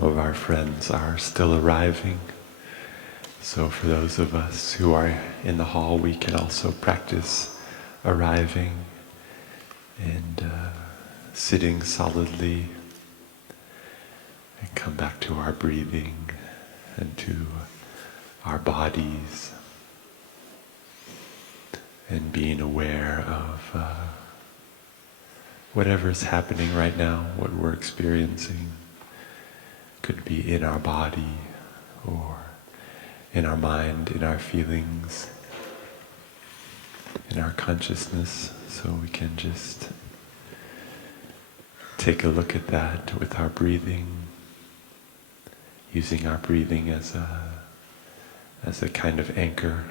Some of our friends are still arriving. So for those of us who are in the hall, we can also practice arriving and sitting solidly and come back to our breathing and to our bodies and being aware of whatever is happening right now, what we're experiencing. Could be in our body or in our mind, in our feelings, in our consciousness, so we can just take a look at that with our breathing, using our breathing as a kind of anchor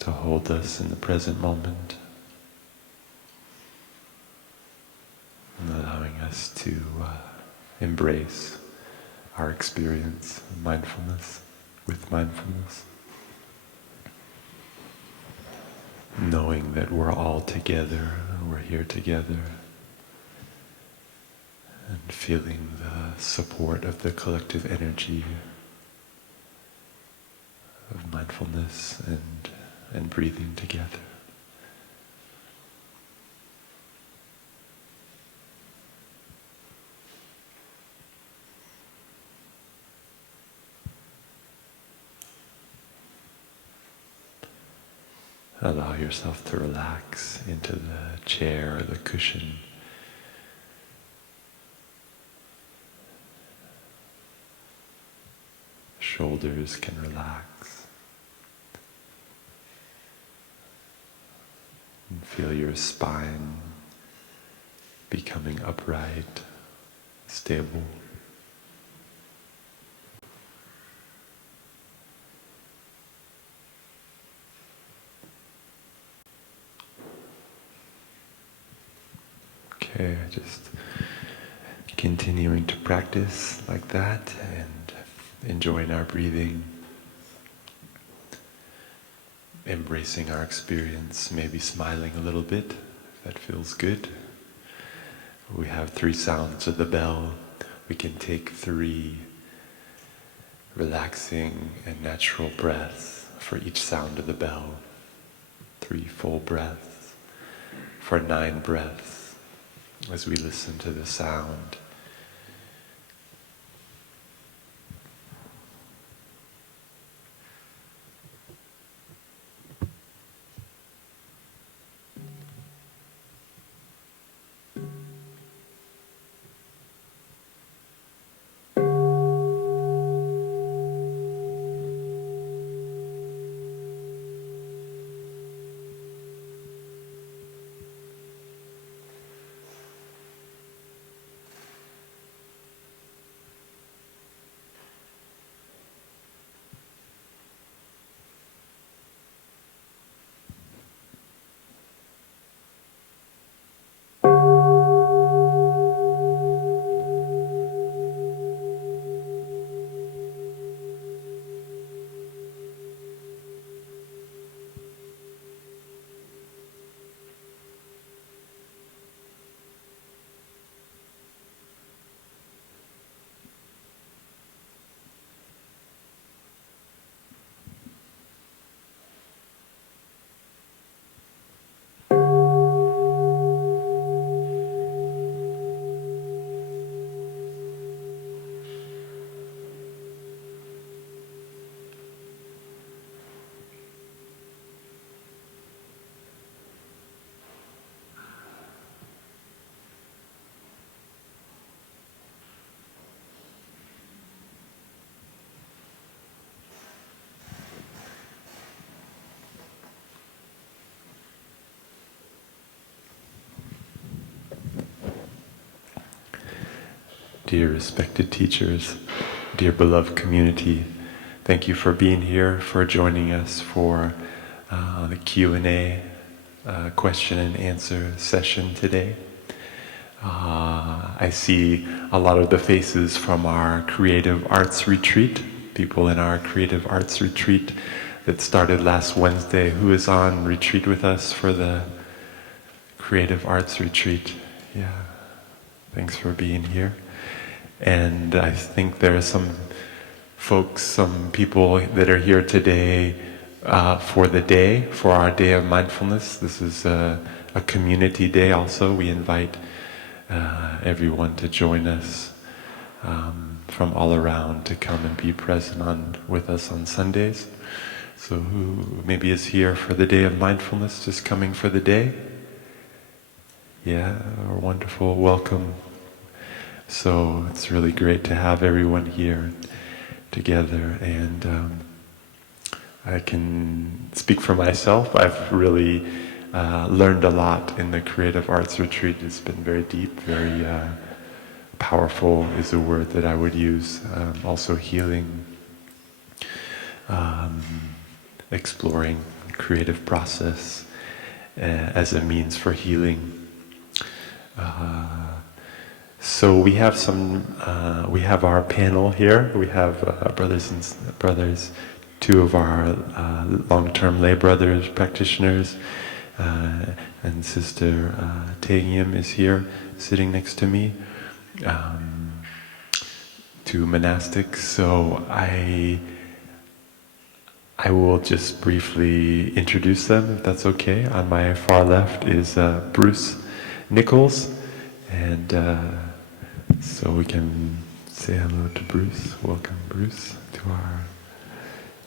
to hold us in the present moment, and allowing us to embrace our experience of mindfulness with mindfulness, knowing that we're all together, we're here together, and feeling the support of the collective energy of mindfulness and breathing together. Allow yourself to relax into the chair or the cushion. Shoulders can relax. And feel your spine becoming upright, stable. Okay, just continuing to practice like that and enjoying our breathing, embracing our experience, maybe smiling a little bit, if that feels good. We have 3 sounds of the bell. We can take 3 relaxing and natural breaths for each sound of the bell. 3 full breaths for 9 breaths as we listen to the sound. Dear respected teachers, dear beloved community, thank you for being here, for joining us for the Q&A question and answer session today. I see a lot of the faces from our Creative Arts retreat, people in our Creative Arts retreat that started last Wednesday. Who is on retreat with us for the Creative Arts retreat? Yeah, thanks for being here. And I think there are some folks, some people that are here today for the day, for our day of mindfulness. This is a community day also. We invite everyone to join us from all around to come and be present with us on Sundays. So who maybe is here for the day of mindfulness, just coming for the day? Yeah, wonderful, welcome. So it's really great to have everyone here together, and I can speak for myself. I've really learned a lot in the Creative Arts Retreat. It's been very deep, very powerful is a word that I would use. Also healing, exploring creative process as a means for healing. So we have we have our panel here. We have brothers, two of our long-term lay brothers, practitioners, and Sister Taegyam is here, sitting next to me. Two monastics. So I will just briefly introduce them, if that's okay. On my far left is Bruce Nichols, and so we can say hello to Bruce. Welcome, Bruce, to our...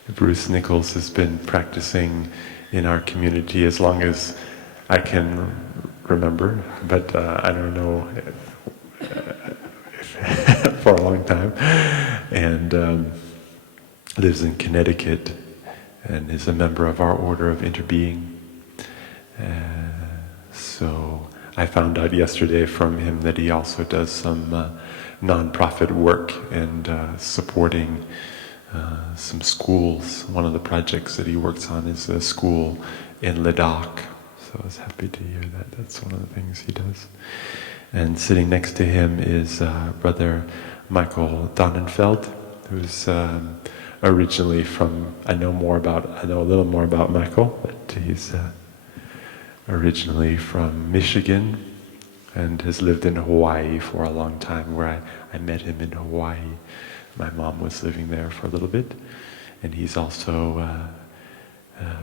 Bruce Nichols has been practicing in our community as long as I can remember, but I don't know for a long time, and lives in Connecticut and is a member of our order of Interbeing. So I found out yesterday from him that he also does some nonprofit work and supporting some schools. One of the projects that he works on is a school in Ladakh. So I was happy to hear that. That's one of the things he does. And sitting next to him is Brother Michael Donnenfeld, who's originally from, I know a little more about Michael, but he's originally from Michigan and has lived in Hawaii for a long time, where I met him in Hawaii. My mom was living there for a little bit, and he's also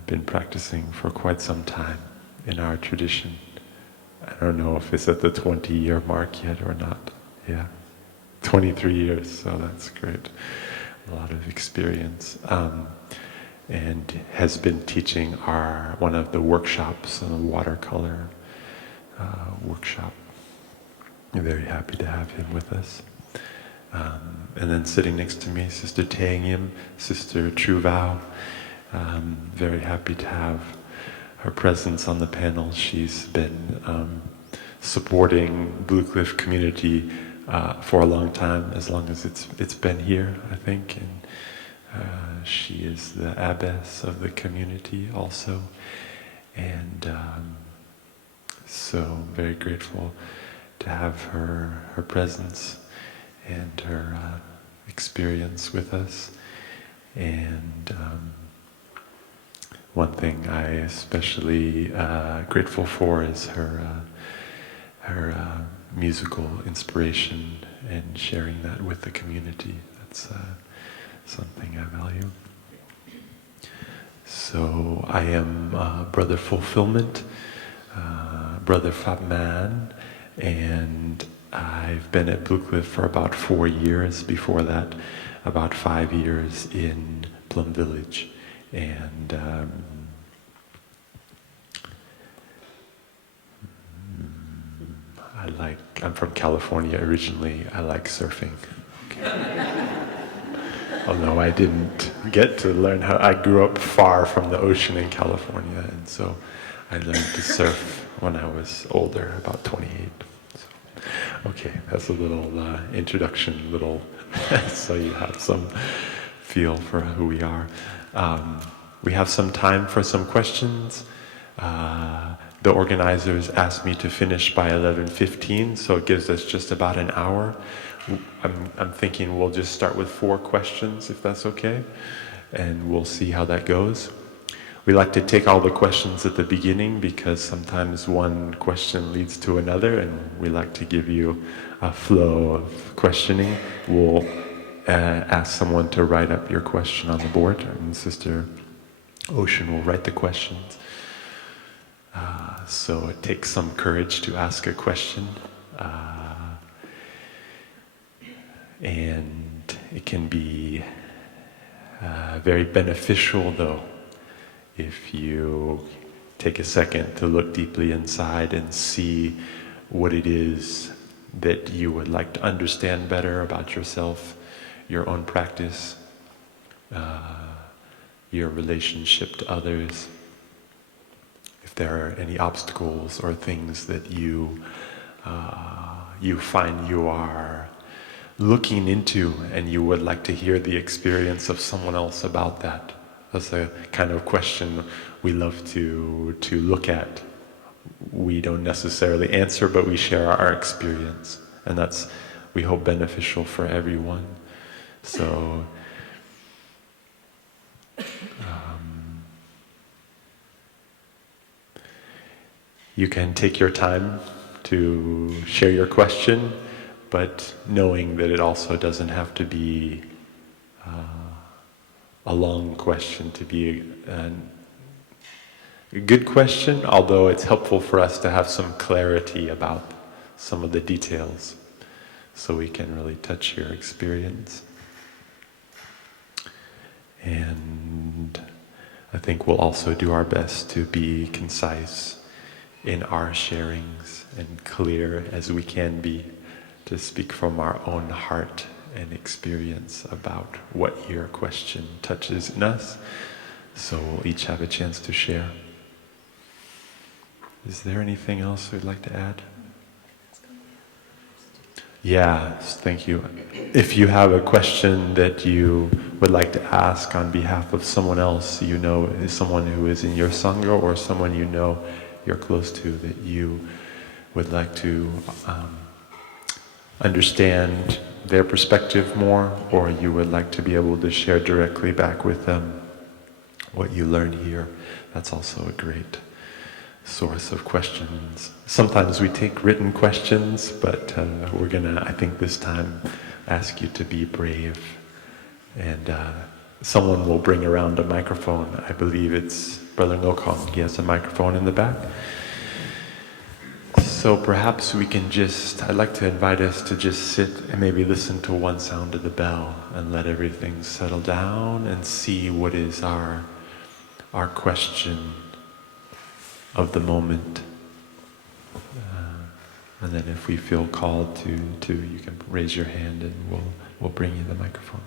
been practicing for quite some time in our tradition. I don't know if it's at the 20-year mark yet or not. Yeah, 23 years, so that's great. A lot of experience. And has been teaching one of the workshops, the watercolor workshop. I'm very happy to have him with us. And then sitting next to me, Sister Taegyam, Sister True Vow. Very happy to have her presence on the panel. She's been supporting Blue Cliff community for a long time, as long as it's been here, I think. And she is the abbess of the community also. And so very grateful to have her presence and her experience with us. And one thing I especially grateful for is her musical inspiration and sharing that with the community. That's something I value. So I am Brother Fulfillment, Brother Fabman, and I've been at Blue Cliff for about 4 years. Before that, about 5 years in Plum Village. And I'm from California originally. I like surfing. Okay. Although I didn't get to learn how, I grew up far from the ocean in California, and so I learned to surf when I was older, about 28. So, okay, that's a little introduction, so you have some feel for who we are. We have some time for some questions. The organizers asked me to finish by 11:15, so it gives us just about an hour. I'm thinking we'll just start with 4 questions, if that's okay, and we'll see how that goes. We like to take all the questions at the beginning because sometimes one question leads to another, and we like to give you a flow of questioning. We'll ask someone to write up your question on the board, and Sister Ocean will write the questions. So it takes some courage to ask a question, and it can be very beneficial, though, if you take a second to look deeply inside and see what it is that you would like to understand better about yourself, your own practice, your relationship to others. If there are any obstacles or things that you find you are looking into and you would like to hear the experience of someone else about that. That's a kind of question we love to look at. We don't necessarily answer, but we share our experience. And that's, we hope, beneficial for everyone. So, you can take your time to share your question, but knowing that it also doesn't have to be a long question to be a good question, although it's helpful for us to have some clarity about some of the details so we can really touch your experience. And I think we'll also do our best to be concise in our sharings and clear as we can be, to speak from our own heart and experience about what your question touches in us. So we'll each have a chance to share. Is there anything else we'd like to add? Yes, thank you. If you have a question that you would like to ask on behalf of someone else you know, is someone who is in your Sangha or someone you know you're close to, that you would like to understand their perspective more, or you would like to be able to share directly back with them what you learned here, that's also a great source of questions. Sometimes we take written questions, but we're gonna, I think this time, ask you to be brave. And someone will bring around a microphone. I believe it's Brother Ngokong. He has a microphone in the back. So perhaps we can just, I'd like to invite us to just sit and maybe listen to one sound of the bell and let everything settle down and see what is our question of the moment. And then if we feel called to you can raise your hand and we'll bring you the microphone.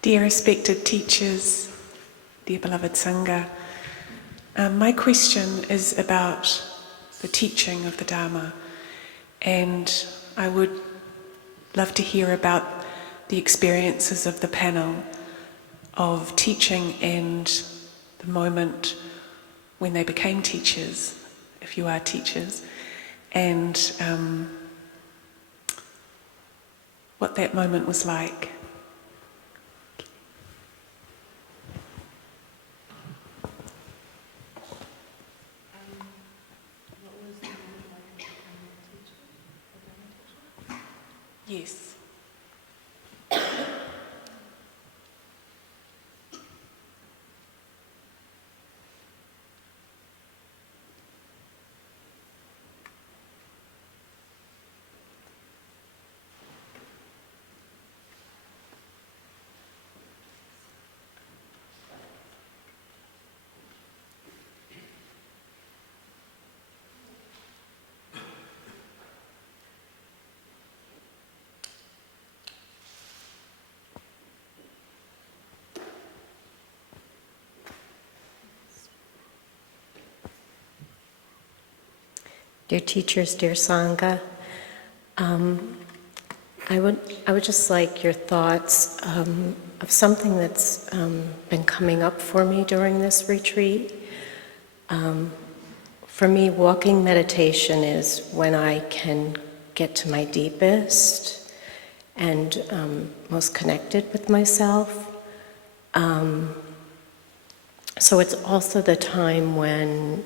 Dear respected teachers, dear beloved Sangha, my question is about the teaching of the Dharma, and I would love to hear about the experiences of the panel of teaching and the moment when they became teachers, if you are teachers, and what that moment was like. Yes. Dear teachers, dear Sangha, I would just like your thoughts of something that's been coming up for me during this retreat. For me, walking meditation is when I can get to my deepest and most connected with myself. So it's also the time when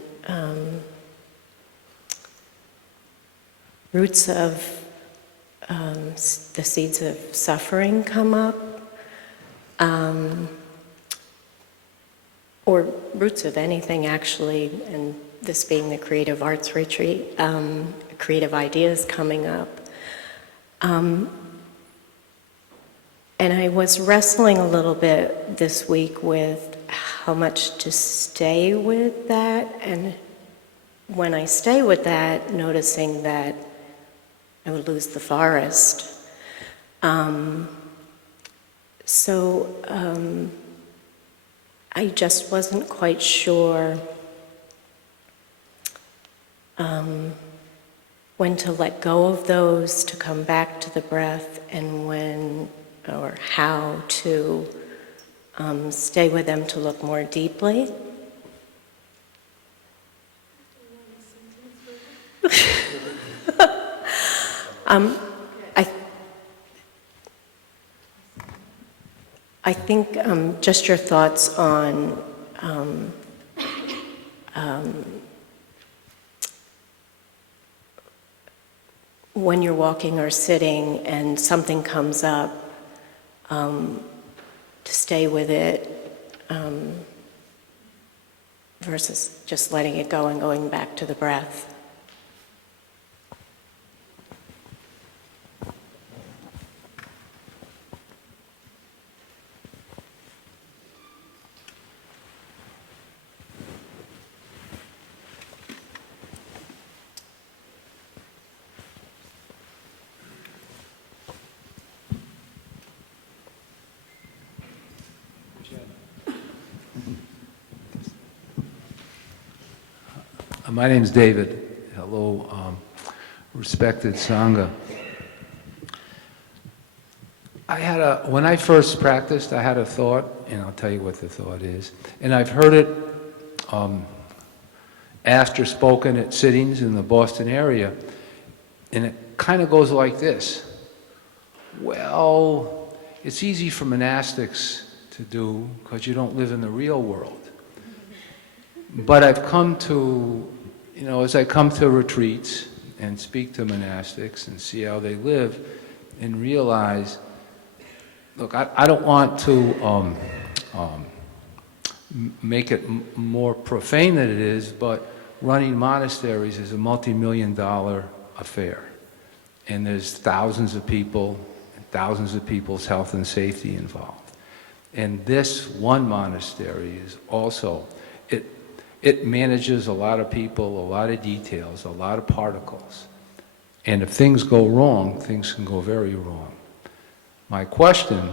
roots of the seeds of suffering come up, or roots of anything actually, and this being the Creative Arts Retreat, creative ideas coming up. And I was wrestling a little bit this week with how much to stay with that, and when I stay with that, noticing that I would lose the forest. I just wasn't quite sure when to let go of those, to come back to the breath, and when or how to stay with them to look more deeply. I think just your thoughts on when you're walking or sitting and something comes up, to stay with it versus just letting it go and going back to the breath. My name's David. Hello, respected Sangha. When I first practiced, I had a thought, and I'll tell you what the thought is. And I've heard it asked or spoken at sittings in the Boston area, and it kind of goes like this. Well, it's easy for monastics to do because you don't live in the real world. But I've come to, as I come to retreats and speak to monastics and see how they live and realize, look, I don't want to make it more profane than it is, but running monasteries is a multi-million-dollar affair. And there's thousands of people, and thousands of people's health and safety involved. And this one monastery is also, it manages a lot of people, a lot of details, a lot of particles. And if things go wrong, things can go very wrong. My question,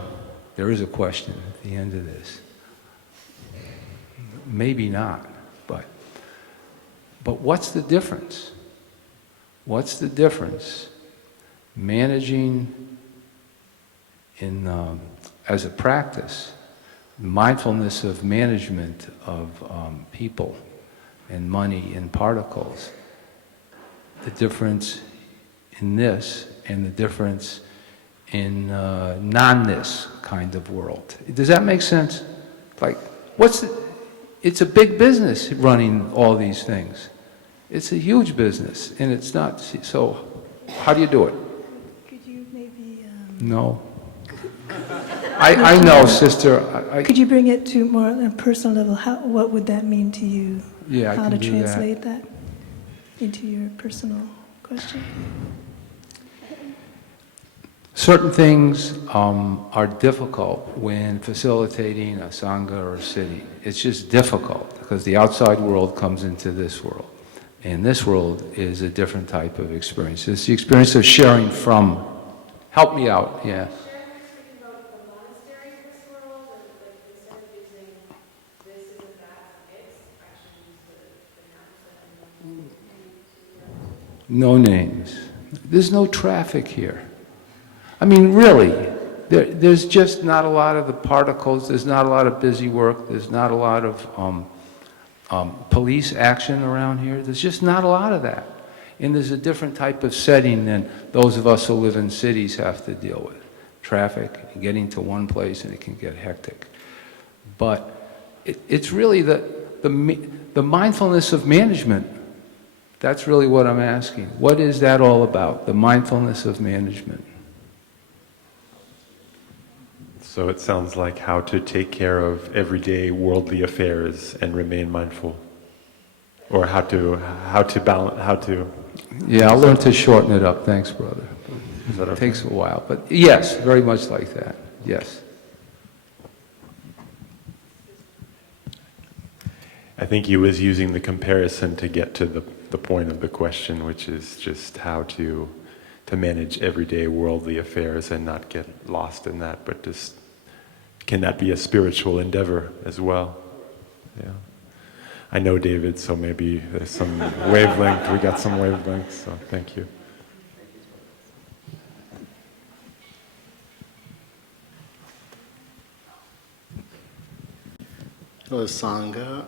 there is a question at the end of this. Maybe not, but what's the difference? What's the difference managing as a practice, mindfulness of management of people and money and particles, the difference in this and the difference in non-this kind of world? Does that make sense? Like, it's a big business running all these things. It's a huge business, and it's not, so how do you do it? Could you maybe No. I know, sister. Could you bring it to more on a personal level? What would that mean to you? Yeah, I How can to do that. translate that into your personal question? Certain things are difficult when facilitating a sangha or a city. It's just difficult because the outside world comes into this world. And this world is a different type of experience. It's the experience of sharing from. Help me out, yeah. No names. There's no traffic here. I mean, really, there's just not a lot of the particles, there's not a lot of busy work, there's not a lot of police action around here. There's just not a lot of that. And there's a different type of setting than those of us who live in cities have to deal with. Traffic, getting to one place, and it can get hectic. But it's really the mindfulness of management. That's really what I'm asking. What is that all about? The mindfulness of management. So it sounds like how to take care of everyday worldly affairs and remain mindful, or how to balance. Yeah, I'll learn to shorten it up. Thanks, brother. Is that okay? It takes a while, but yes, very much like that. Yes. I think he was using the comparison to get to the point of the question, which is just how to manage everyday worldly affairs and not get lost in that, but just can that be a spiritual endeavor as well? Yeah. I know David, so maybe there's some wavelength. We got some wavelengths, so thank you. Hello, Sangha.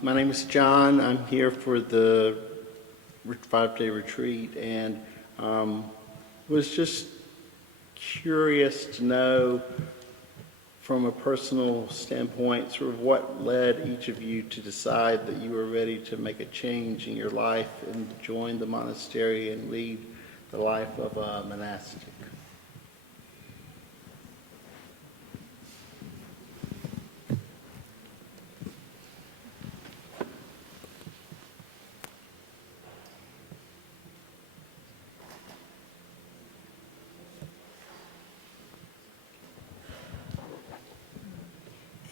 My name is John. I'm here for the 5-day retreat, and was just curious to know, from a personal standpoint, sort of what led each of you to decide that you were ready to make a change in your life and join the monastery and lead the life of a monastic.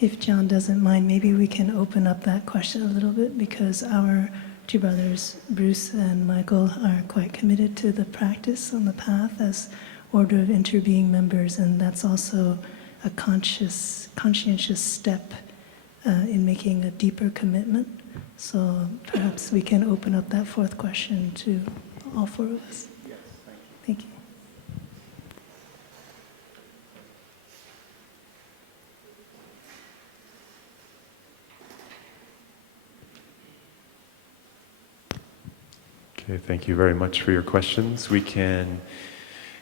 If John doesn't mind, maybe we can open up that question a little bit, because our two brothers, Bruce and Michael, are quite committed to the practice on the path as Order of Interbeing members, and that's also a conscientious step in making a deeper commitment. So perhaps we can open up that fourth question to all four of us. Yes, Thank you. Okay, thank you very much for your questions. We can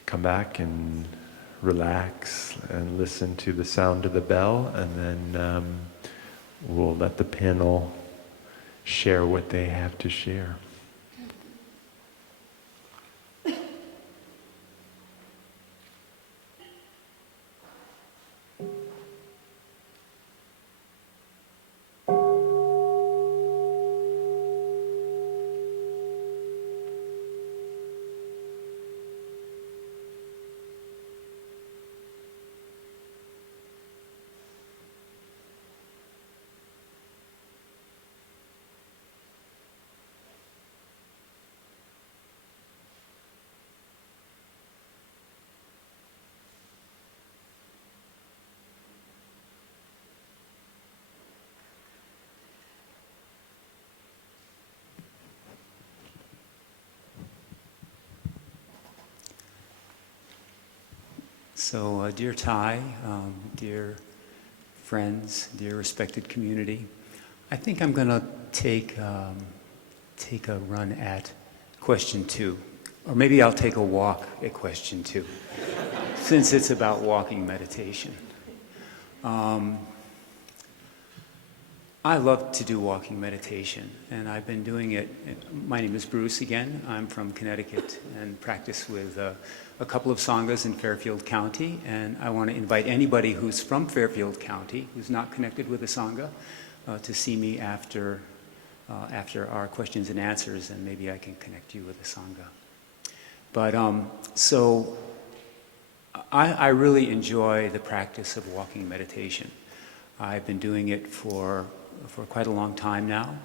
come back and relax and listen to the sound of the bell, and then we'll let the panel share what they have to share. So, dear Ty, dear friends, dear respected community, I think I'm going to take a run at question 2, or maybe I'll take a walk at question 2, since it's about walking meditation. I love to do walking meditation, and I've been doing it. My name is Bruce again. I'm from Connecticut and practice with a couple of sanghas in Fairfield County, and I want to invite anybody who's from Fairfield County, who's not connected with a sangha, to see me after our questions and answers, and maybe I can connect you with a sangha. But so I really enjoy the practice of walking meditation. I've been doing it for quite a long time now.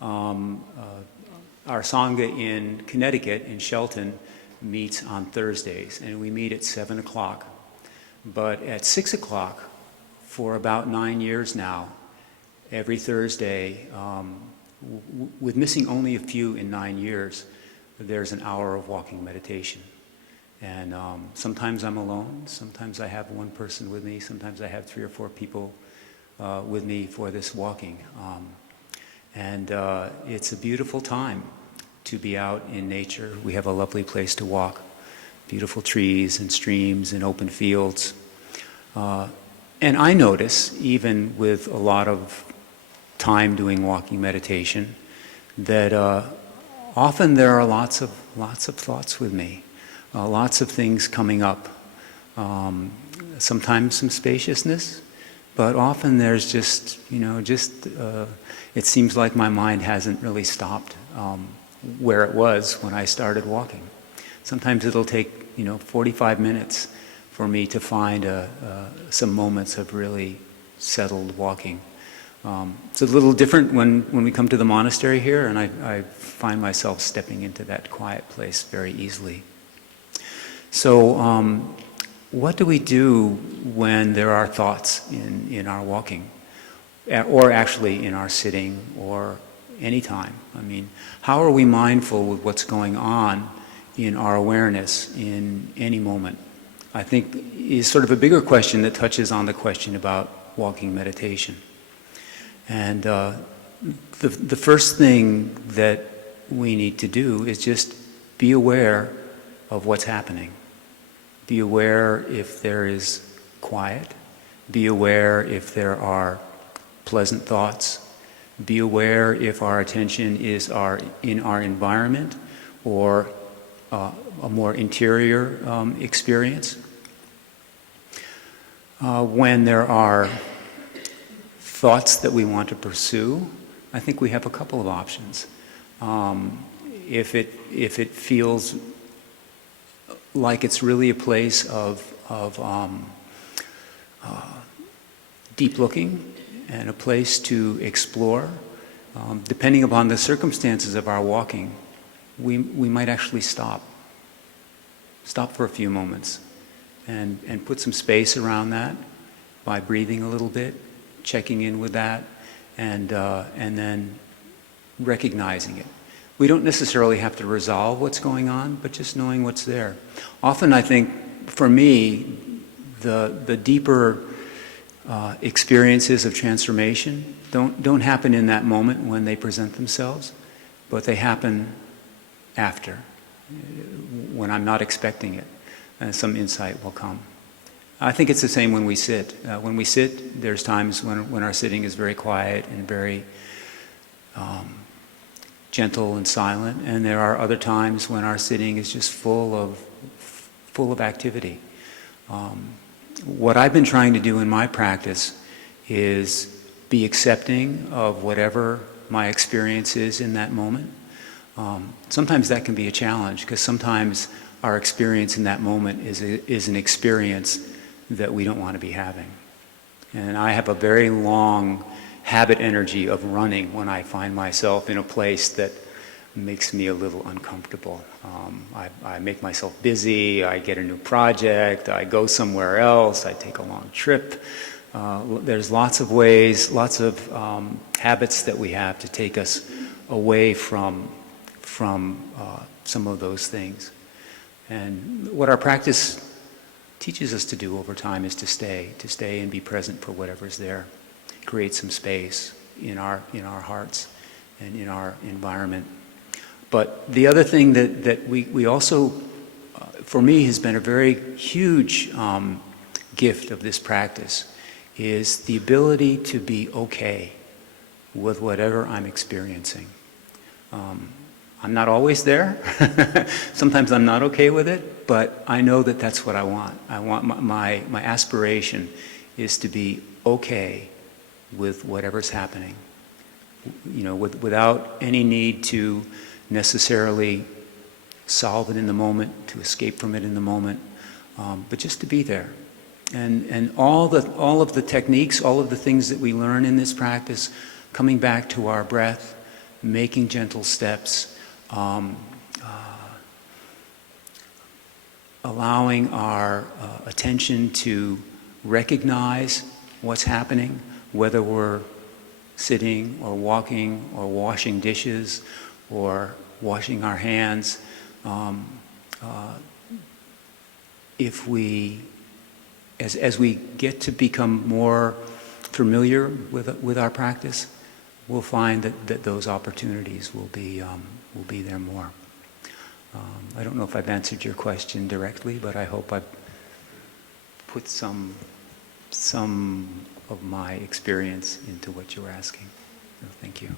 Our Sangha in Connecticut, in Shelton, meets on Thursdays, and we meet at 7 o'clock. But at 6 o'clock, for about 9 years now, every Thursday, with missing only a few in 9 years, there's an hour of walking meditation. And sometimes I'm alone, sometimes I have one person with me, sometimes I have 3 or 4 people with me for this walking. And it's a beautiful time to be out in nature. We have a lovely place to walk, beautiful trees and streams and open fields. And I notice, even with a lot of time doing walking meditation, that often there are lots of thoughts with me, lots of things coming up. Sometimes some spaciousness, but often there's just, it seems like my mind hasn't really stopped where it was when I started walking. Sometimes it'll take, 45 minutes for me to find some moments of really settled walking. It's a little different when we come to the monastery here, and I find myself stepping into that quiet place very easily. So, what do we do when there are thoughts in our walking, or actually in our sitting, or any time? I mean, how are we mindful with what's going on in our awareness in any moment? I think is sort of a bigger question that touches on the question about walking meditation. And the first thing that we need to do is just be aware of what's happening. Be aware if there is quiet. Be aware if there are pleasant thoughts. Be aware if our attention is in our environment or a more interior experience. When there are thoughts that we want to pursue, I think we have a couple of options. If it feels like it's really a place of deep looking and a place to explore, depending upon the circumstances of our walking, we might actually stop for a few moments and put some space around that by breathing a little bit, checking in with that, and then recognizing it. We don't necessarily have to resolve what's going on, but just knowing what's there. Often I think, for me, the deeper experiences of transformation don't happen in that moment when they present themselves, but they happen after, when I'm not expecting it, and some insight will come. I think it's the same when we sit. When we sit, there's times when our sitting is very quiet and very gentle and silent, and there are other times when our sitting is just full of activity. What I've been trying to do in my practice is be accepting of whatever my experience is in that moment. Sometimes that can be a challenge, because sometimes our experience in that moment is an experience that we don't want to be having. And I have a very long habit energy of running when I find myself in a place that makes me a little uncomfortable. I make myself busy, I get a new project, I go somewhere else, I take a long trip. There's lots of ways, lots of habits that we have to take us away from some of those things. And what our practice teaches us to do over time is to stay and be present for whatever's there. Create some space in our hearts and in our environment. But the other thing that we also, for me, has been a very huge gift of this practice is the ability to be okay with whatever I'm experiencing. I'm not always there. Sometimes I'm not okay with it, but I know that that's what I want. I want my aspiration is to be okay with whatever's happening, without any need to necessarily solve it in the moment, to escape from it in the moment, but just to be there. And all of the techniques, all of the things that we learn in this practice, coming back to our breath, making gentle steps, allowing our attention to recognize what's happening, whether we're sitting or walking or washing dishes or washing our hands. If we, as we get to become more familiar with our practice, we'll find that those opportunities will be there more. I don't know if I've answered your question directly, but I hope I've put some of my experience into what you were asking. So thank you.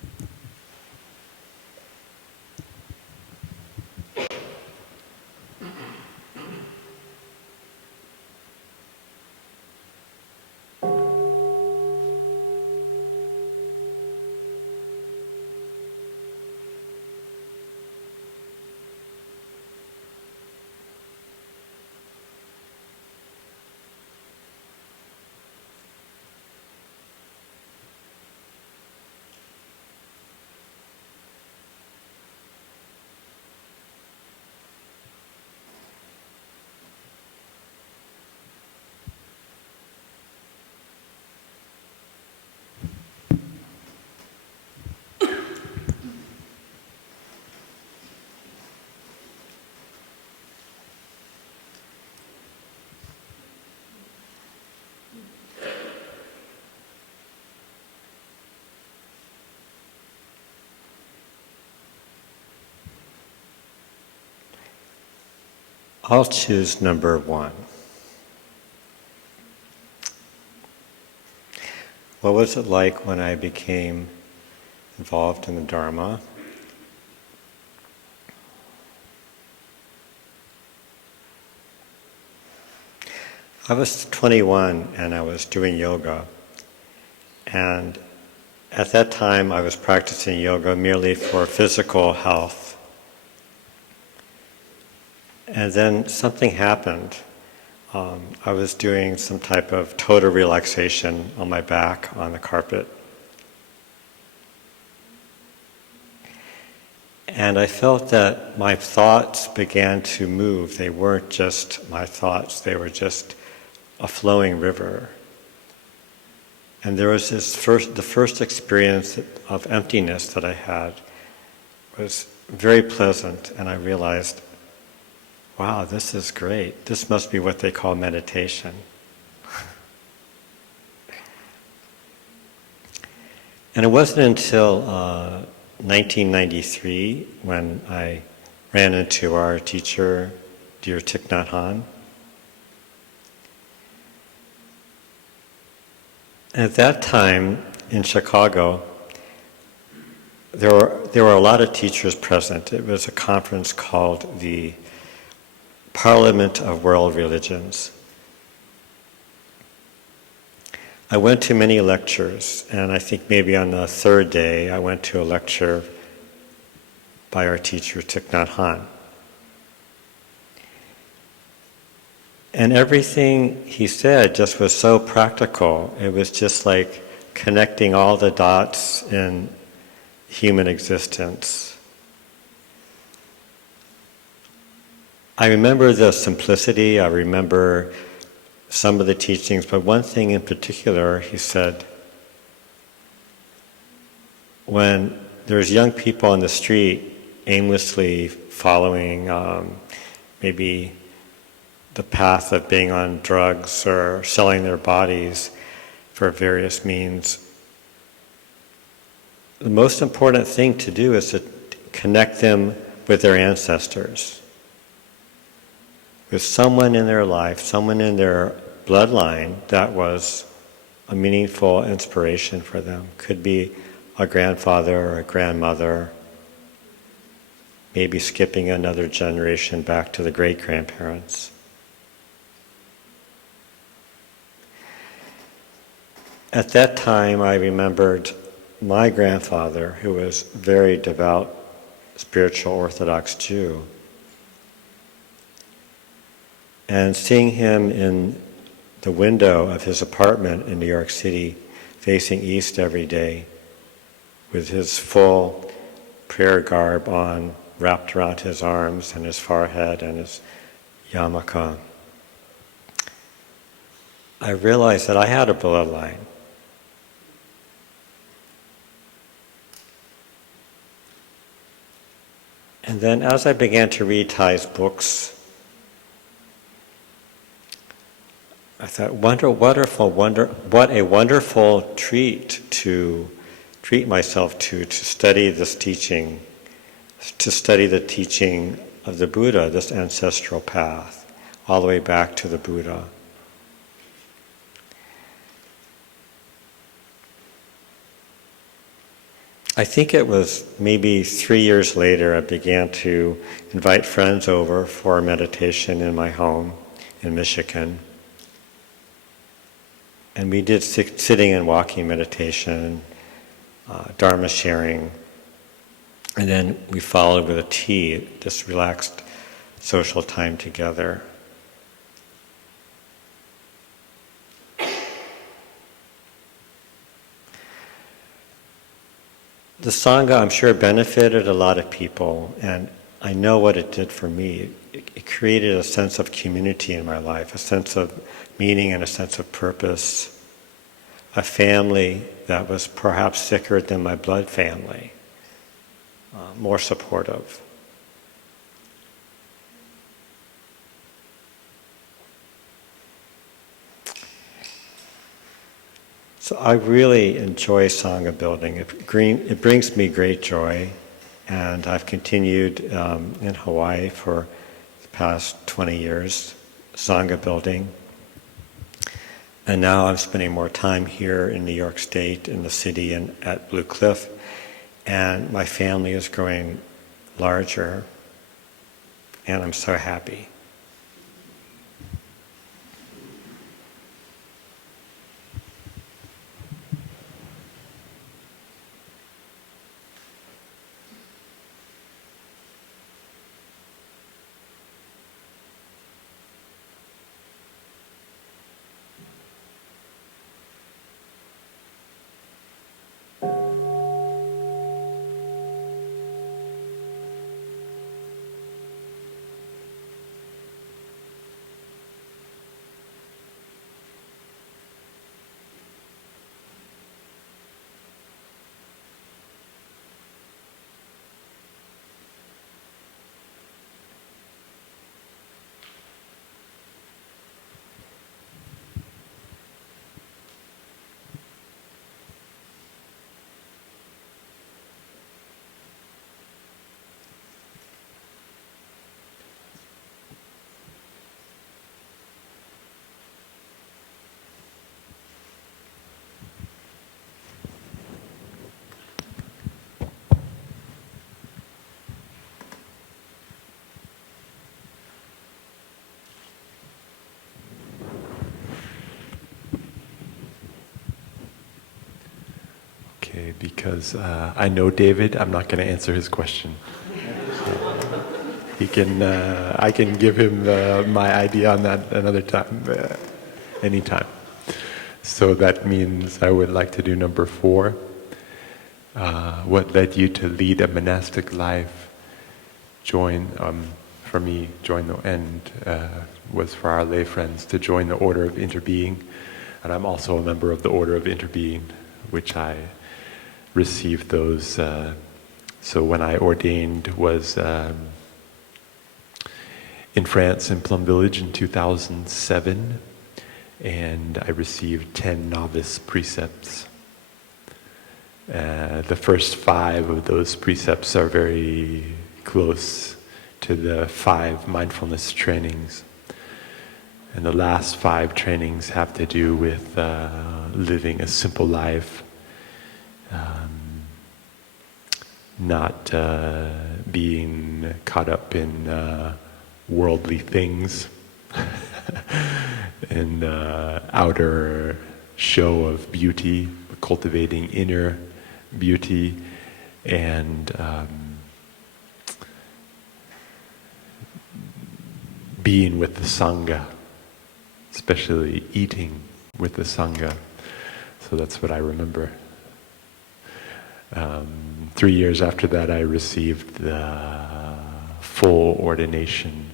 I'll choose number 1. What was it like when I became involved in the Dharma? I was 21 and I was doing yoga. And at that time I was practicing yoga merely for physical health. And then something happened. I was doing some type of total relaxation on my back on the carpet. And I felt that my thoughts began to move. They weren't just my thoughts, they were just a flowing river. And there was the first experience of emptiness that I had was very pleasant, and I realized, wow, this is great. This must be what they call meditation. And it wasn't until 1993 when I ran into our teacher, dear Thich Nhat Hanh. At that time in Chicago, there were a lot of teachers present. It was a conference called the Parliament of World Religions. I went to many lectures, and I think maybe on the third day I went to a lecture by our teacher, Thich Nhat Hanh. And everything he said just was so practical. It was just like connecting all the dots in human existence. I remember the simplicity, I remember some of the teachings, but one thing in particular he said, when there's young people on the street aimlessly following maybe the path of being on drugs or selling their bodies for various means, the most important thing to do is to connect them with their ancestors, with someone in their life, someone in their bloodline that was a meaningful inspiration for them. Could be a grandfather or a grandmother, maybe skipping another generation back to the great-grandparents. At that time, I remembered my grandfather, who was a very devout, spiritual Orthodox Jew, and seeing him in the window of his apartment in New York City, facing east every day, with his full prayer garb on, wrapped around his arms and his forehead and his yarmulke, I realized that I had a bloodline. And then as I began to read Thay's books, I thought, what a wonderful treat to treat myself to study this teaching, to study the teaching of the Buddha, this ancestral path, all the way back to the Buddha. I think it was maybe 3 years later I began to invite friends over for meditation in my home in Michigan. And we did sitting and walking meditation, Dharma sharing, and then we followed with a tea, just relaxed social time together. The Sangha, I'm sure, benefited a lot of people, and I know what it did for me. It created a sense of community in my life, a sense of meaning and a sense of purpose, a family that was perhaps thicker than my blood family, more supportive. So I really enjoy Sangha building. It brings me great joy, and I've continued in Hawaii for the past 20 years, Sangha building. And now I'm spending more time here in New York State, in the city, and at Blue Cliff, and my family is growing larger, and I'm so happy. Okay, because I know David, I'm not going to answer his question. He can, I can give him my idea on that another time, anytime. So that means I would like to do number 4. What led you to lead a monastic life? For me, was for our lay friends to join the Order of Interbeing. And I'm also a member of the Order of Interbeing, which I received those. So when I ordained was in France, in Plum Village in 2007, and I received 10 novice precepts. The first 5 of those precepts are very close to the 5 mindfulness trainings. And the last 5 trainings have to do with living a simple life, not being caught up in worldly things and outer show of beauty, cultivating inner beauty, and being with the Sangha, especially eating with the Sangha. So that's what I remember. 3 years after that, I received the full ordination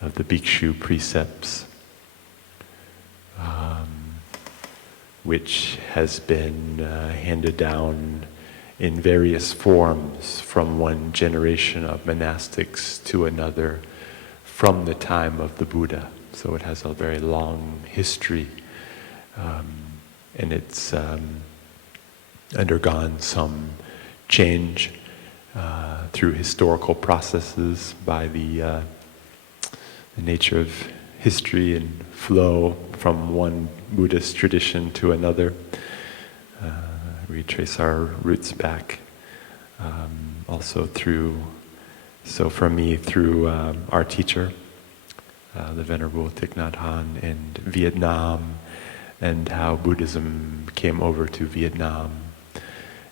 of the Bhikshu precepts, which has been handed down in various forms from one generation of monastics to another from the time of the Buddha. So it has a very long history, and it's undergone some change through historical processes by the nature of history and flow from one Buddhist tradition to another. We trace our roots back also through, so for me, through our teacher, the Venerable Thich Nhat Hanh, and Vietnam, and how Buddhism came over to Vietnam.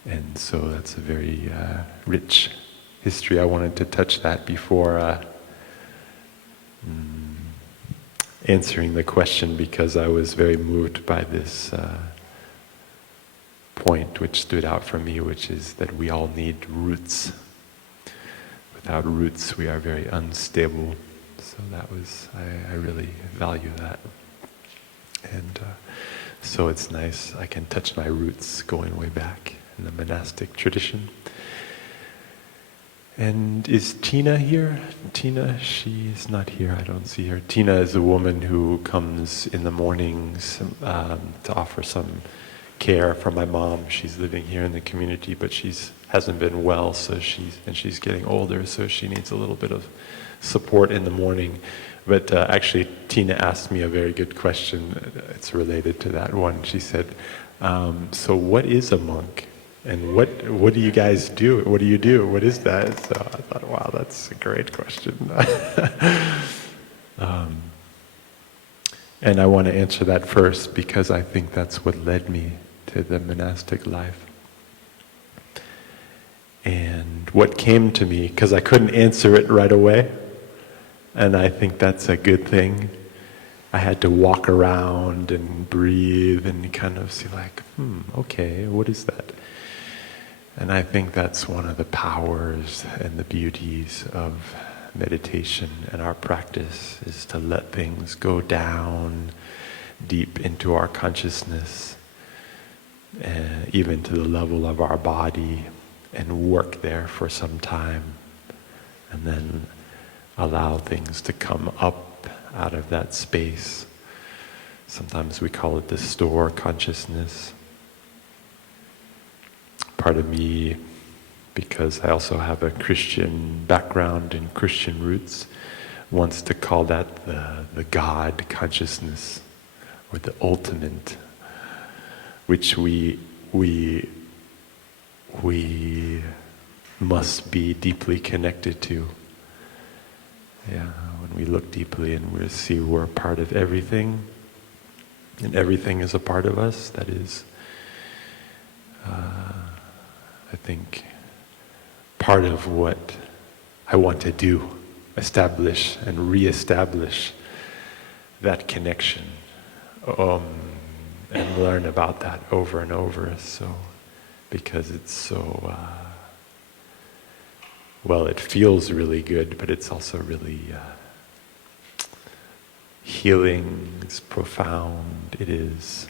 And so that's a very rich history. I wanted to touch that before answering the question, because I was very moved by this point which stood out for me, which is that we all need roots. Without roots, we are very unstable. So that was, I really value that. And so it's nice, I can touch my roots going way back in the monastic tradition. And is Tina here? Tina, she's not here, I don't see her. Tina is a woman who comes in the mornings to offer some care for my mom. She's living here in the community, but hasn't been well, so she's getting older, so she needs a little bit of support in the morning. But actually, Tina asked me a very good question. It's related to that one. She said, so what is a monk? And what do you guys do? What do you do? What is that? So I thought, wow, that's a great question. And I want to answer that first because I think that's what led me to the monastic life. And what came to me, because I couldn't answer it right away, and I think that's a good thing. I had to walk around and breathe and kind of see like, okay, what is that? And I think that's one of the powers and the beauties of meditation and our practice, is to let things go down deep into our consciousness, even to the level of our body, and work there for some time, and then allow things to come up out of that space. Sometimes we call it the store consciousness. Part of me, because I also have a Christian background and Christian roots, wants to call that the God consciousness, or the ultimate, which we must be deeply connected to. Yeah, when we look deeply and we see we're a part of everything, and everything is a part of us, that is, I think, part of what I want to do, establish and re-establish that connection, and learn about that over and over. So, because it's so, well, it feels really good, but it's also really healing. It's profound. It is.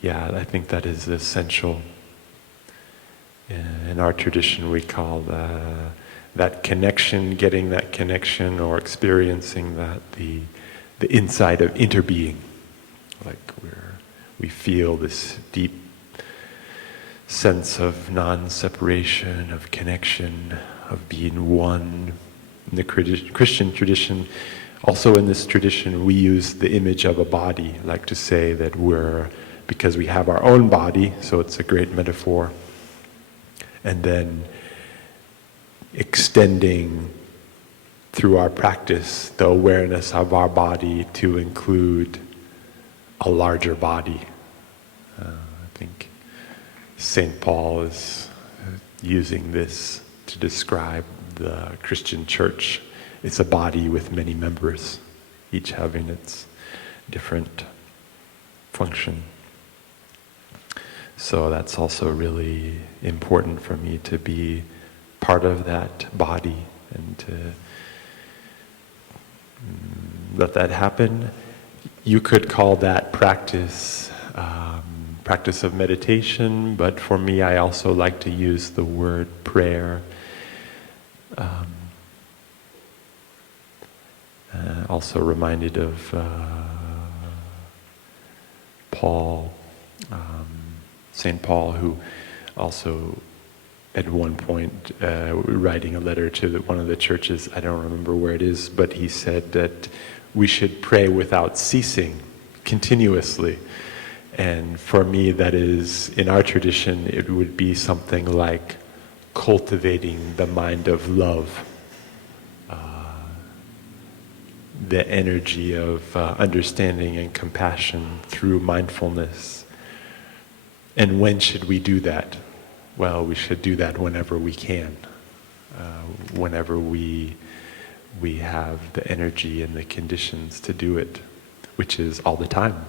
Yeah, I think that is essential. In our tradition, we call that connection, getting that connection or experiencing that, the insight of interbeing. Like we feel this deep sense of non-separation, of connection, of being one. In the Christian tradition, also in this tradition, we use the image of a body, like to say that because we have our own body, so it's a great metaphor. And then extending through our practice the awareness of our body to include a larger body. I think St. Paul is using this to describe the Christian church. It's a body with many members, each having its different function. So that's also really important for me to be part of that body and to let that happen. You could call that practice practice of meditation, but for me I also like to use the word prayer. Also reminded of Paul, St. Paul, who also at one point writing a letter to one of the churches, I don't remember where it is, but he said that we should pray without ceasing, continuously. And for me, that is, in our tradition, it would be something like cultivating the mind of love, the energy of understanding and compassion through mindfulness. And when should we do that? Well, we should do that whenever we can, whenever we have the energy and the conditions to do it, which is all the time.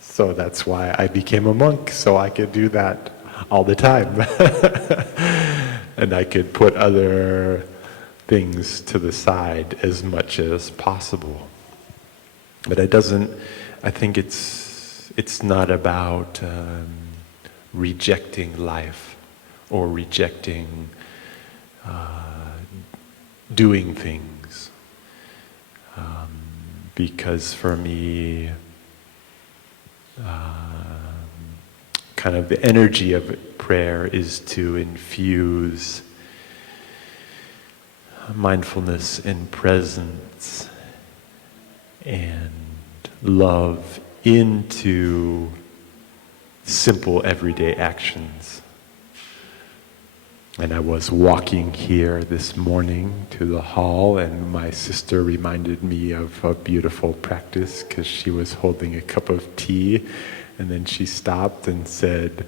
So that's why I became a monk, so I could do that all the time. And I could put other things to the side as much as possible. But it doesn't, I think it's not about rejecting life or rejecting doing things. Because for me, kind of the energy of prayer is to infuse mindfulness and presence and love into simple everyday actions. And I was walking here this morning to the hall, and my sister reminded me of a beautiful practice because she was holding a cup of tea, and then she stopped and said,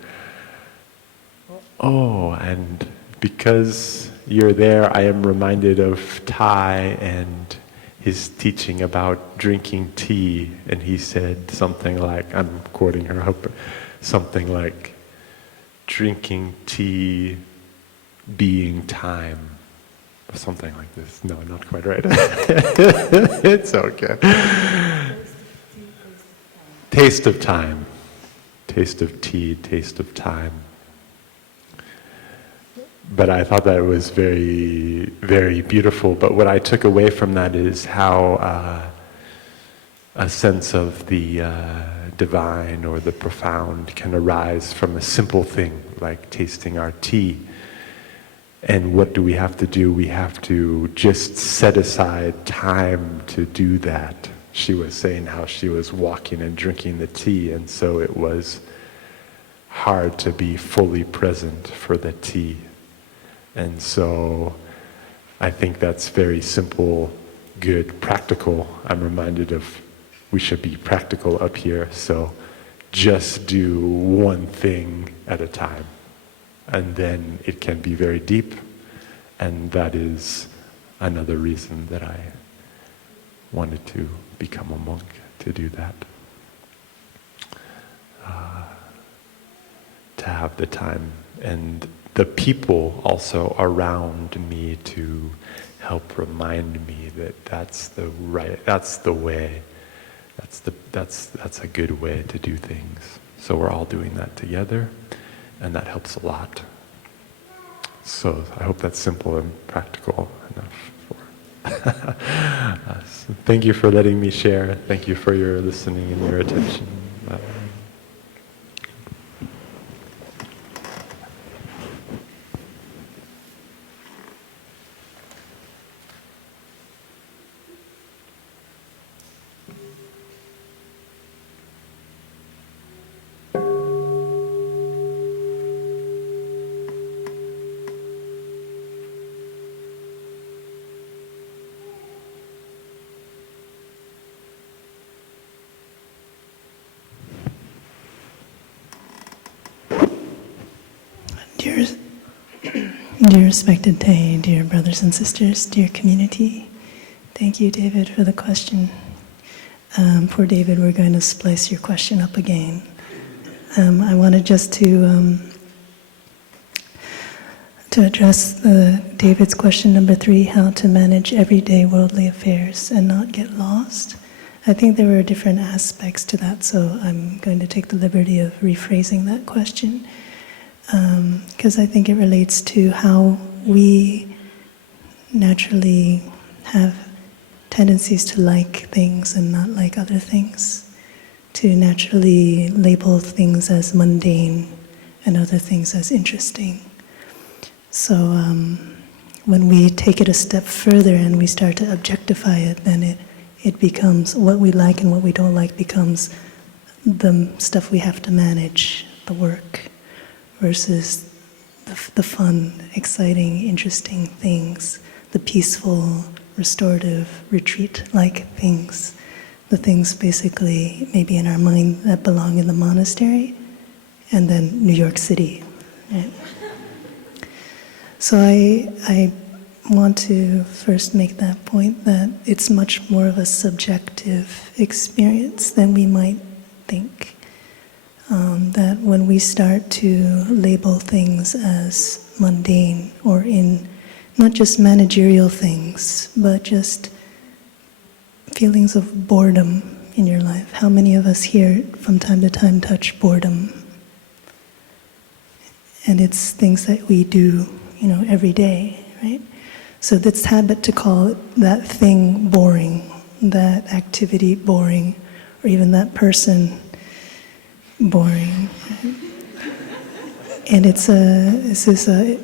"Oh, and because you're there, I am reminded of Thai and his teaching about drinking tea." And he said something like, I'm quoting her, something like, "Drinking tea being time," or something like this. No, not quite right. It's okay. Taste of time. Taste of tea, taste of time. But I thought that was very, very beautiful. But what I took away from that is how a sense of the divine or the profound can arise from a simple thing like tasting our tea. And what do we have to do? We have to just set aside time to do that. She was saying how she was walking and drinking the tea, and so it was hard to be fully present for the tea. And so I think that's very simple, good, practical. I'm reminded of we should be practical up here, so just do one thing at a time. And then it can be very deep, and that is another reason that I wanted to become a monk, to do that. To have the time and the people also around me to help remind me that that's the way, that's a good way to do things. So we're all doing that together, and that helps a lot. So I hope that's simple and practical enough for us. Thank you for letting me share. Thank you for your listening and your attention. Dear, dear respected Tay, dear brothers and sisters, dear community, thank you, David, for the question. For David, we're going to splice your question up again. I wanted just to address David's question number 3, how to manage everyday worldly affairs and not get lost. I think there were different aspects to that, so I'm going to take the liberty of rephrasing that question, because I think it relates to how we naturally have tendencies to like things and not like other things, to naturally label things as mundane and other things as interesting. So when we take it a step further and we start to objectify it, then it becomes what we like and what we don't like becomes the stuff we have to manage, the work, versus the fun, exciting, interesting things, the peaceful, restorative, retreat-like things, the things basically maybe in our mind that belong in the monastery, and then New York City. Right? So I want to first make that point that it's much more of a subjective experience than we might think. That when we start to label things as mundane or in not just managerial things, but just feelings of boredom in your life. How many of us here from time to time touch boredom? And it's things that we do, every day, right? So this habit to call that thing boring, that activity boring, or even that person boring. Right? And it's a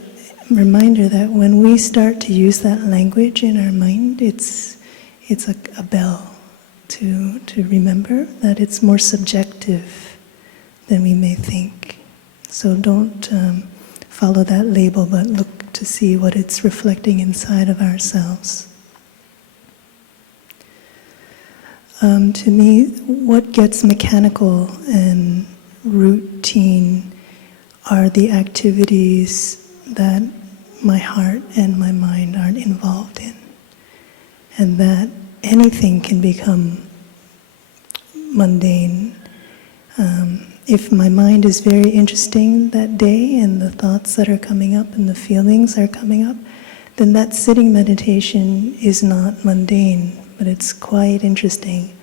reminder that when we start to use that language in our mind, it's a bell to remember that it's more subjective than we may think. So don't follow that label, but look to see what it's reflecting inside of ourselves. To me, what gets mechanical and routine are the activities that my heart and my mind aren't involved in, and that anything can become mundane. If my mind is very interesting that day and the thoughts that are coming up and the feelings are coming up, then that sitting meditation is not mundane, but it's quite interesting.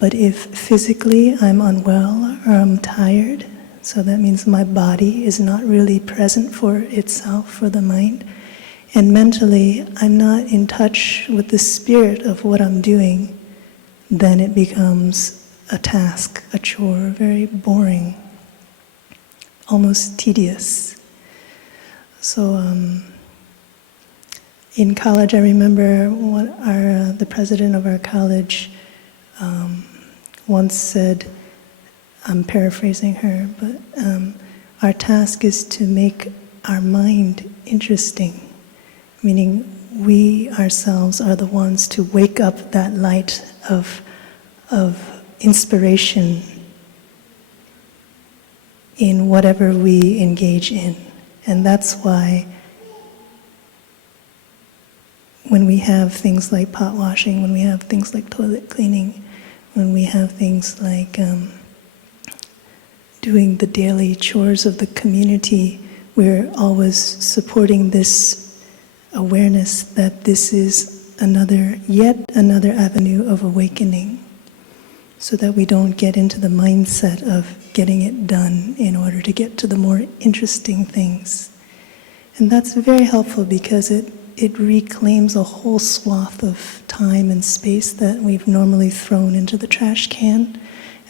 But if physically I'm unwell or I'm tired, so that means my body is not really present for itself, for the mind, and mentally I'm not in touch with the spirit of what I'm doing, then it becomes a task, a chore, very boring, almost tedious. So in college, I remember the president of our college once said, I'm paraphrasing her, but our task is to make our mind interesting, meaning we ourselves are the ones to wake up that light of inspiration in whatever we engage in. And that's why when we have things like pot washing, when we have things like toilet cleaning, when we have things like doing the daily chores of the community, we're always supporting this awareness that this is yet another avenue of awakening, so that we don't get into the mindset of getting it done in order to get to the more interesting things. And that's very helpful because it reclaims a whole swath of time and space that we've normally thrown into the trash can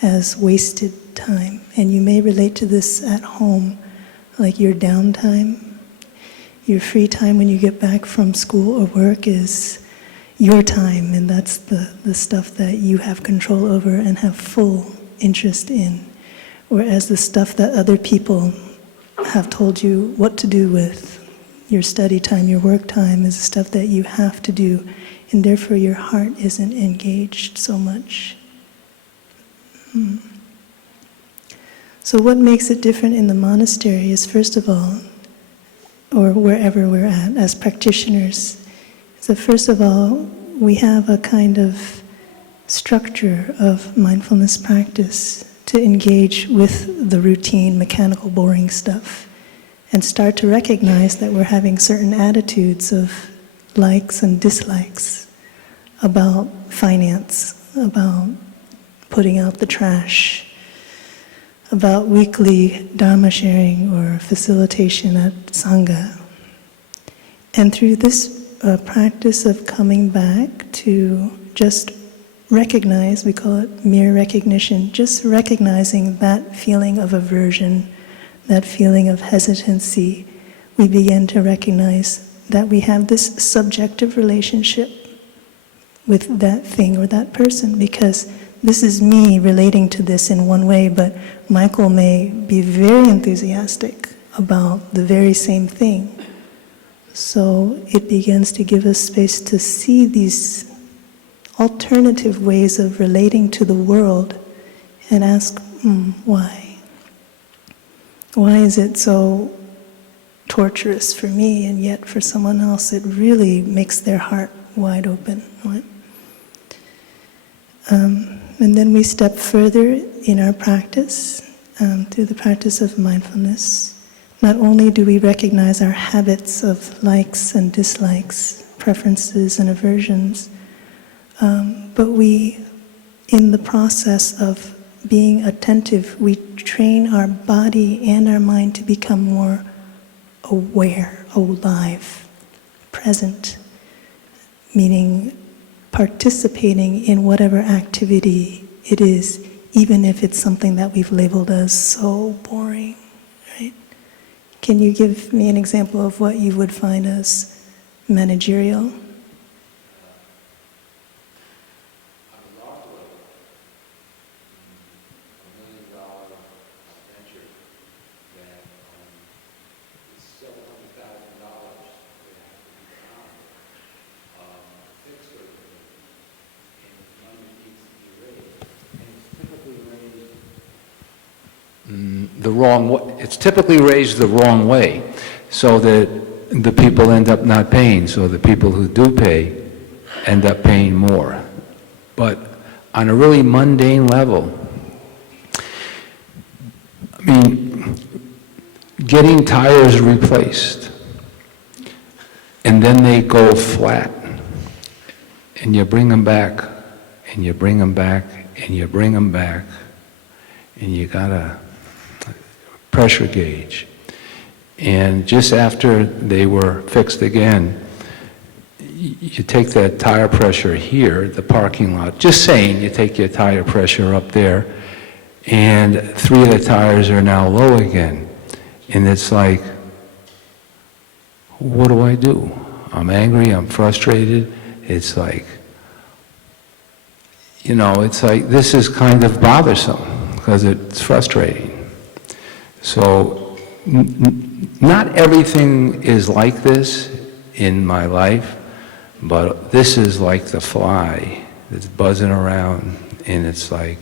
as wasted time. And you may relate to this at home, like your downtime. Your free time when you get back from school or work is your time, and that's the stuff that you have control over and have full interest in. Whereas the stuff that other people have told you what to do with, your study time, your work time, is the stuff that you have to do, and therefore your heart isn't engaged so much. So what makes it different in the monastery is, first of all, or wherever we're at as practitioners. So first of all, we have a kind of structure of mindfulness practice to engage with the routine, mechanical, boring stuff and start to recognize that we're having certain attitudes of likes and dislikes about finance, about putting out the trash, about weekly Dharma sharing or facilitation at Sangha. And through this practice of coming back to just recognize, we call it mere recognition, just recognizing that feeling of aversion, that feeling of hesitancy, we begin to recognize that we have this subjective relationship with that thing or that person, because this is me relating to this in one way, but Michael may be very enthusiastic about the very same thing. So it begins to give us space to see these alternative ways of relating to the world and ask, why? Why is it so torturous for me, and yet for someone else it really makes their heart wide open? Right? And then we step further in our practice, through the practice of mindfulness. Not only do we recognize our habits of likes and dislikes, preferences and aversions, but we, in the process of being attentive, we train our body and our mind to become more aware, alive, present, meaning participating in whatever activity it is, even if it's something that we've labeled as so boring, right? Can you give me an example of what you would find as managerial? It's typically raised the wrong way, so that the people end up not paying, so the people who do pay end up paying more. But on a really mundane level, I mean, getting tires replaced, and then they go flat, and you bring them back, and you bring them back, and you bring them back, and you gotta pressure gauge. And just after they were fixed again, you take that tire pressure here, the parking lot, just saying, you take your tire pressure up there, and 3 of the tires are now low again. And it's like, what do I do? I'm angry, I'm frustrated. It's like, it's like, this is kind of bothersome, because it's frustrating. So, not everything is like this in my life, but this is like the fly that's buzzing around, and it's like,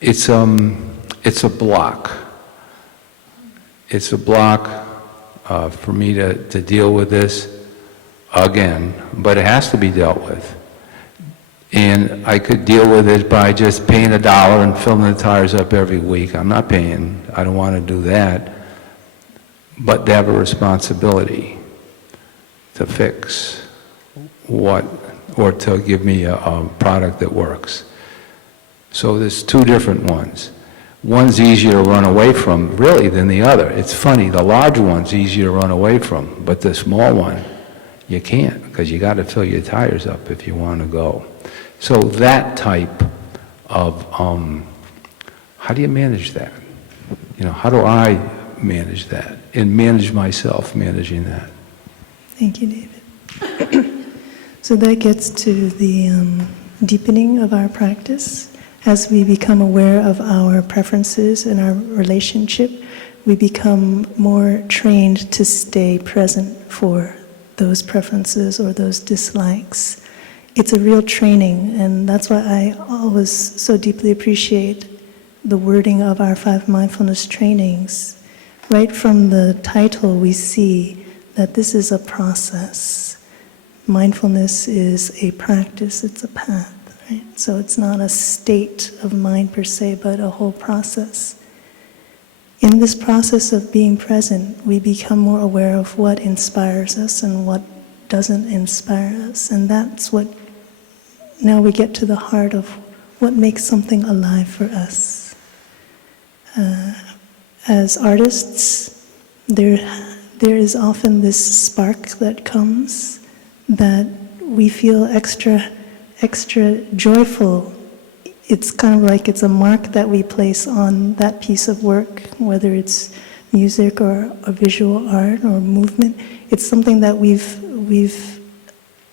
it's a block. It's a block for me to deal with this again, but it has to be dealt with. And I could deal with it by just paying $1 and filling the tires up every week. I'm not paying, I don't want to do that. But they have a responsibility to fix or to give me a product that works. So there's 2 different ones. One's easier to run away from, really, than the other. It's funny, the large one's easier to run away from, but the small one, you can't, because you got to fill your tires up if you want to go. So that type of, how do you manage that? How do I manage that? And manage myself managing that. Thank you, David. So that gets to the deepening of our practice. As we become aware of our preferences and our relationship, we become more trained to stay present for those preferences or those dislikes. It's a real training, and that's why I always so deeply appreciate the wording of our 5 mindfulness trainings, right from the title we see that this is a process. Mindfulness is a practice, it's a path, right? So it's not a state of mind per se, but a whole process. In this process of being present, we become more aware of what inspires us and what doesn't inspire us. And that's what, now we get to the heart of what makes something alive for us. As artists, there is often this spark that comes that we feel extra joyful. It's kind of like it's a mark that we place on that piece of work, whether it's music or a visual art or movement. It's something that we've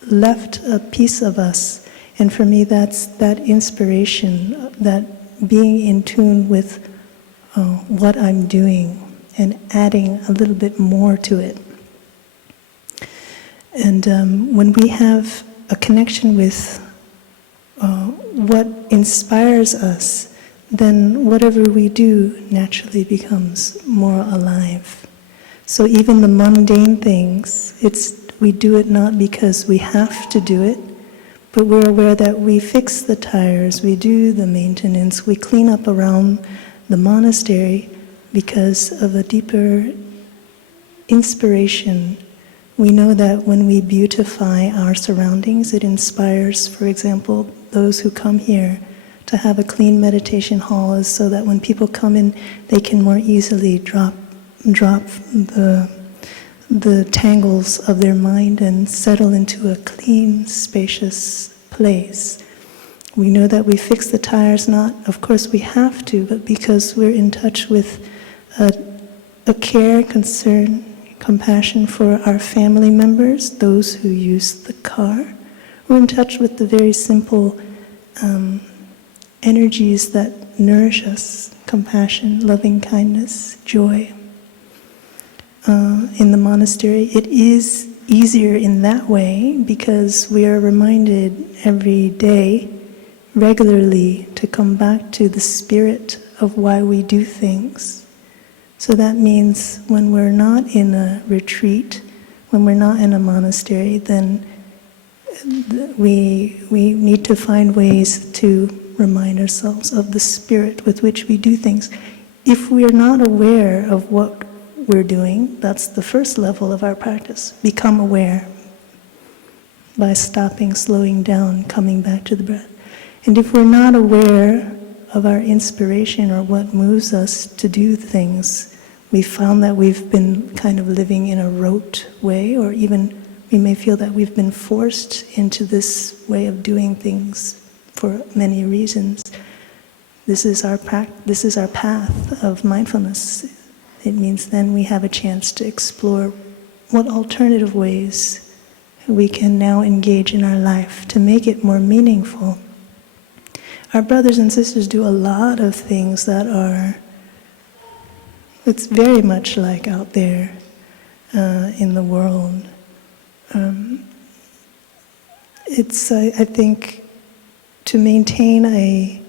left a piece of us. And for me, that's that inspiration, that being in tune with what I'm doing and adding a little bit more to it. And when we have a connection with what inspires us, then whatever we do naturally becomes more alive. So even the mundane things, we do it not because we have to do it, but we're aware that we fix the tires, we do the maintenance, we clean up around the monastery because of a deeper inspiration. We know that when we beautify our surroundings, it inspires, for example, those who come here to have a clean meditation hall, is so that when people come in, they can more easily drop the tangles of their mind and settle into a clean, spacious place. We know that we fix the tires not, of course we have to, but because we're in touch with a care, concern, compassion for our family members, those who use the car. We're in touch with the very simple energies that nourish us: compassion, loving kindness, joy. In the monastery, it is easier in that way because we are reminded every day, regularly, to come back to the spirit of why we do things. So that means when we're not in a retreat, when we're not in a monastery, then we need to find ways to remind ourselves of the spirit with which we do things. If we're not aware of what we're doing, that's the first level of our practice. Become aware by stopping, slowing down, coming back to the breath. And if we're not aware of our inspiration or what moves us to do things, we found that we've been kind of living in a rote way, or even we may feel that we've been forced into this way of doing things for many reasons. This is our path of mindfulness. It means then we have a chance to explore what alternative ways we can now engage in our life to make it more meaningful. Our brothers and sisters do a lot of things that are, it's very much like out there in the world. I think, to maintain a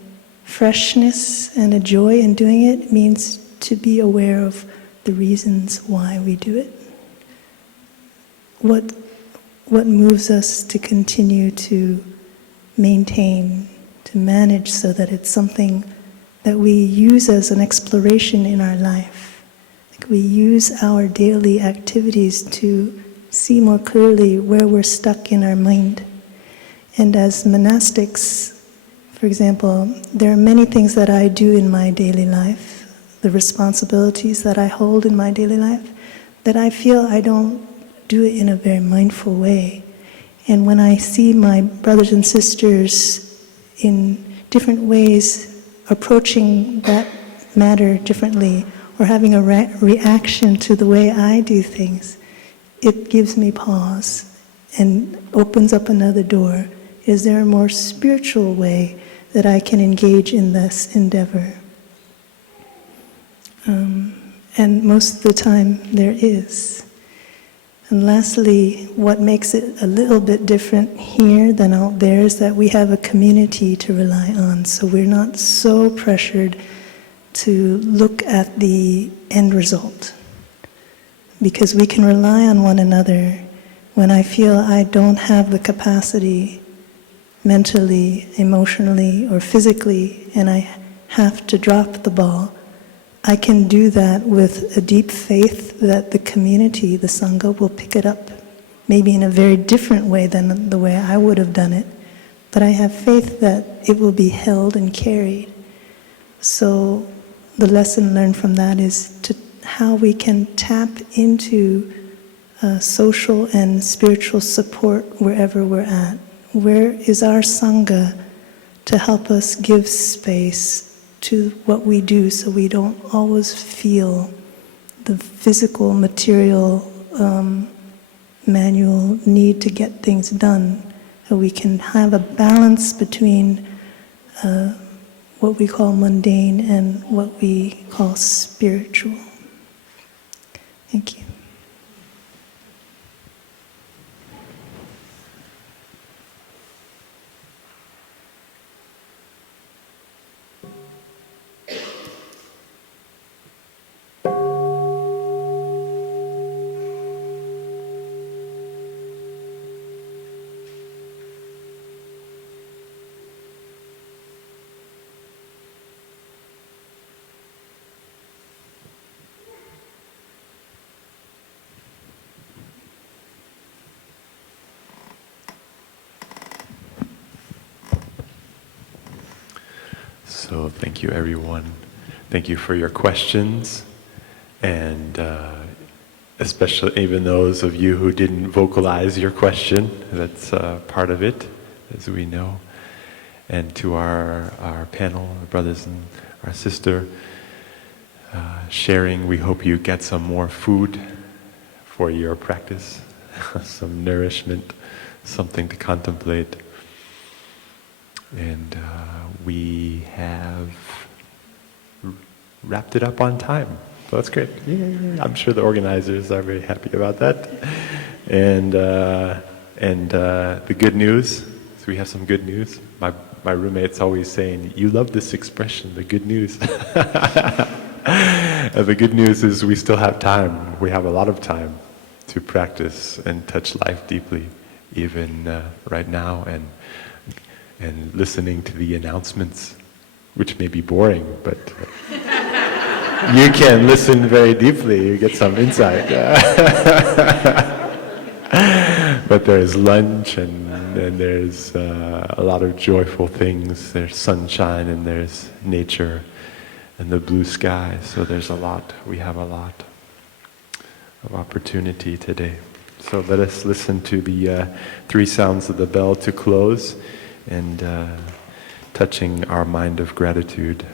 freshness and a joy in doing it means to be aware of the reasons why we do it. What moves us to continue to maintain, to manage, so that it's something that we use as an exploration in our life. Like we use our daily activities to see more clearly where we're stuck in our mind. And as monastics, for example, there are many things that I do in my daily life, the responsibilities that I hold in my daily life, that I feel I don't do it in a very mindful way. And when I see my brothers and sisters in different ways approaching that matter differently, or having a reaction to the way I do things, it gives me pause and opens up another door. Is there a more spiritual way that I can engage in this endeavor? And most of the time there is. And lastly, what makes it a little bit different here than out there is that we have a community to rely on. So we're not so pressured to look at the end result. Because we can rely on one another when I feel I don't have the capacity mentally, emotionally, or physically, and I have to drop the ball. I can do that with a deep faith that the community, the Sangha, will pick it up, maybe in a very different way than the way I would have done it. But I have faith that it will be held and carried. So the lesson learned from that is to how we can tap into social and spiritual support wherever we're at. Where is our Sangha to help us give space to what we do so we don't always feel the physical, material, manual need to get things done? So we can have a balance between what we call mundane and what we call spiritual. Thank you. So thank you, everyone. Thank you for your questions, and especially even those of you who didn't vocalize your question. That's part of it, as we know. And to our panel, our brothers and our sister, sharing, we hope you get some more food for your practice, some nourishment, something to contemplate. And we have wrapped it up on time. So that's great. Yeah. I'm sure the organizers are very happy about that. And the good news, so we have some good news. My roommate's always saying, you love this expression, the good news. And the good news is we still have time. We have a lot of time to practice and touch life deeply, even right now, and listening to the announcements, which may be boring, but you can listen very deeply, you get some insight. But there's lunch and there's a lot of joyful things. There's sunshine and there's nature and the blue sky. So there's a lot, we have a lot of opportunity today. So let us listen to the 3 sounds of the bell to close, and touching our mind of gratitude.